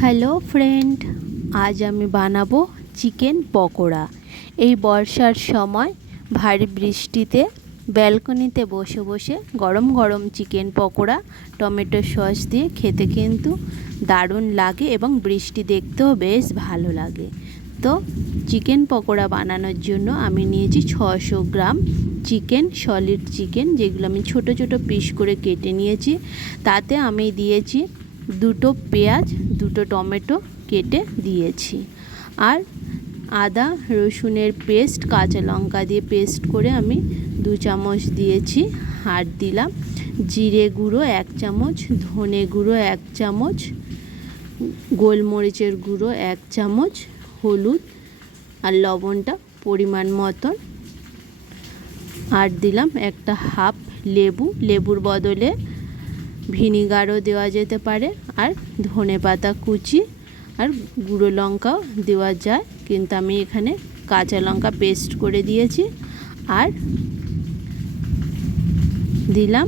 Hello friend, আজ আমি বানাবো চিকেন পকোড়া। এই বর্ষার সময় ভারী বৃষ্টিতে ব্যালকনিতে বসে বসে গরম গরম চিকেন পকোড়া টমেটো সস দিয়ে খেতে কিন্তু দারুণ লাগে এবং বৃষ্টি দেখতেও বেশ ভালো লাগে। তো চিকেন পকোড়া বানানোর জন্য আমি নিয়েছি 600 গ্রাম চিকেন, সলিড চিকেন, যেগুলো আমি ছোট ছোট পিস করে কেটে নিয়েছি। তাতে আমি দিয়েছি 2টো পেঁয়াজ, 2টো টমেটো কেটে দিয়েছি, আর আদা রসুনের পেস্ট, কাঁচা লঙ্কা দিয়ে পেস্ট করে আমি 2 চামচ দিয়েছি। আর দিলাম জিরে গুঁড়ো 1 চামচ, ধনে গুঁড়ো 1 চামচ, গোলমরিচের গুঁড়ো 1 চামচ, হলুদ আর লবণটা পরিমাণ মতন। আর দিলাম একটা হাফ লেবু, লেবুর বদলে ভিনিগারও দেওয়া যেতে পারে, আর ধনেপাতা কুচি আর গুঁড়ো লঙ্কাও দেওয়া যায়, কিন্তু আমি এখানে কাঁচা লঙ্কা পেস্ট করে দিয়েছি। আর দিলাম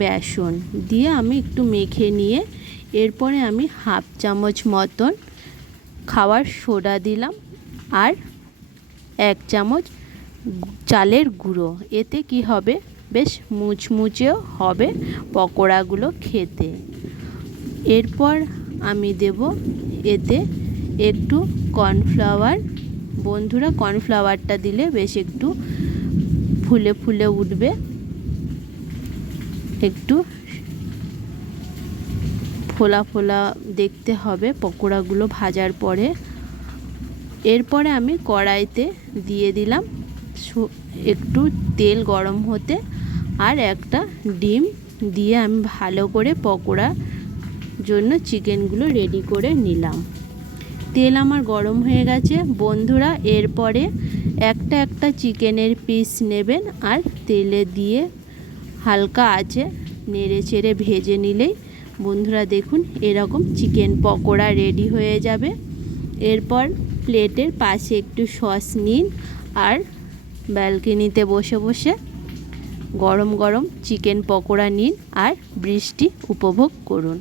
বেসন দিয়ে আমি একটু মেখে নিয়ে এরপরে আমি হাফ চামচ মতন খাওয়ার সোডা দিলাম আর 1 চামচ চালের গুঁড়ো। এতে কি হবে, বেশ মুচমুচেও হবে পকোড়াগুলো খেতে। এরপর আমি দেব এতে একটু কর্নফ্লাওয়ার। বন্ধুরা, কর্নফ্লাওয়ারটা দিলে বেশ একটু ফুলে ফুলে উঠবে, একটু ফোলা ফোলা দেখতে হবে পকোড়াগুলো ভাজার পরে। এরপরে আমি কড়াইতে দিয়ে দিলাম একটু তেল গরম হতে, আর একটা ডিম দিয়ে আমি ভালো করে পকোড়ার জন্য চিকেনগুলো রেডি করে নিলাম। তেল আমার গরম হয়ে গেছে বন্ধুরা। এরপরে একটা একটা চিকেনের পিস নেবেন আর তেলে দিয়ে হালকা আঁচে নেড়ে চেড়ে ভেজে নিলেই বন্ধুরা দেখুন এরকম চিকেন পকোড়া রেডি হয়ে যাবে। এরপর প্লেটের পাশে একটু সস নিন আর ব্যালকনিতে বসে বসে গরম গরম চিকেন পকোড়া নিন আর বৃষ্টি উপভোগ করুন।